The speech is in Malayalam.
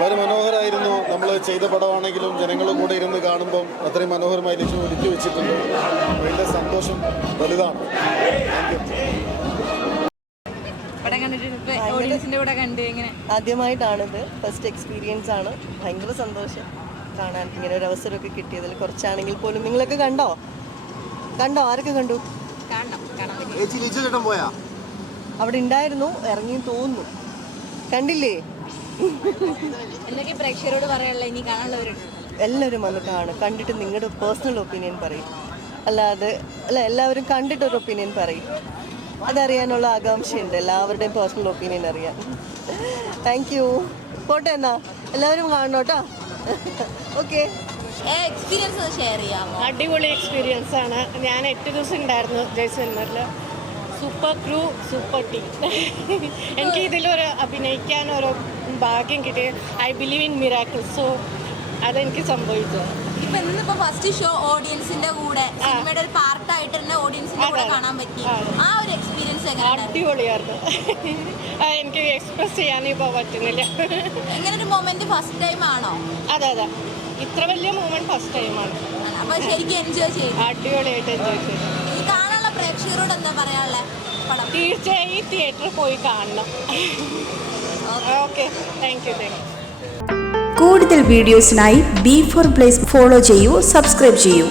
വളരെ മനോഹരമായിരുന്നു. നമ്മൾ ചെയ്ത പടമാണെങ്കിലും ജനങ്ങളും കൂടെ ഇരുന്ന് കാണുമ്പം അത്രയും മനോഹരമായി ലക്ഷ്യം ഒരുക്കി വെച്ചിട്ടുണ്ട്. അതിൻ്റെ സന്തോഷം വലുതാണ്. ആദ്യമായിട്ടാണിത്, ഫസ്റ്റ് എക്സ്പീരിയൻസ് ആണ്. ഭയങ്കര സന്തോഷം കാണാൻ ഇങ്ങനെ ഒരു അവസരമൊക്കെ കിട്ടിയതിൽ. കുറച്ചാണെങ്കിൽ പോലും നിങ്ങളൊക്കെ കണ്ടോ? ആരൊക്കെ കണ്ടു? അവിടെ ഉണ്ടായിരുന്നു, ഇറങ്ങി തോന്നുന്നു. കണ്ടില്ലേ? പ്രേക്ഷകരോട് പറയാനുള്ള ഇനി കാണാനുള്ളവരുണ്ട്. എല്ലാവരും വന്ന് കാണും, കണ്ടിട്ട് നിങ്ങളുടെ പേഴ്സണൽ ഒപ്പീനിയൻ പറയും. അല്ലാതെ എല്ലാവരും കണ്ടിട്ടൊരു ഒപ്പീനിയൻ പറയും. അതറിയാനുള്ള ആകാംക്ഷയുണ്ട്, എല്ലാവരുടെയും പേഴ്സണൽ ഒപ്പീനിയൻ അറിയാൻ. Thank you. പോട്ടെ എന്നാ, എല്ലാവരും കാണണം കേട്ടോ. ഓക്കെ. എക്സ്പീരിയൻസ് ഷെയർ ചെയ്യാമോ? അടിപൊളി എക്സ്പീരിയൻസ് ആണ്. ഞാൻ 8 ദിവസം ഉണ്ടായിരുന്നു ജയ്സൽമറിൽ. Super crew, super team. എനിക്ക് ഇതിലൊരു അഭിനയിക്കാനൊരു ഭാഗ്യം കിട്ടി. I believe in miracle. So അതെനിക്ക് സംഭവിച്ചു. ഇന്നിപ്പോ ഫസ്റ്റ് ഷോ ഓഡിയൻസിന്റെ കൂടെ സിനിമയുടെ ഒരു പാർട്ടായിട്ട് തന്നെ ഓഡിയൻസിന്റെ കൂടെ കാണാൻ പറ്റി. ആ ഒരു എക്സ്പീരിയൻസ് അടിപൊളിയായിരുന്നു. എനിക്ക് എക്സ്പ്രസ് ചെയ്യാനിപ്പോ പറ്റുന്നില്ല. എങ്ങനെ ഒരു മൊമെന്റ് ഫസ്റ്റ് ടൈം ആണോ? അതെ, ഇത്ര വലിയ മൂമെന്റ് ഫസ്റ്റ് ടൈമാണ്. അപ്പൊ ശരിക്കും എൻജോയ് ചെയ്തു. അടിപൊളിയായിട്ട് എൻജോയ് ചെയ്തു. ഈ കാണാനുള്ള പ്രേക്ഷകരോട് എന്താ പറയാനുള്ളത്? തീർച്ചയായും ഈ തിയേറ്ററിൽ പോയി കാണണം. Okay, thank you. കൂടുതൽ വീഡിയോസിനായി B4 Place ഫോളോ ചെയ്യൂ, സബ്സ്ക്രൈബ് ചെയ്യൂ.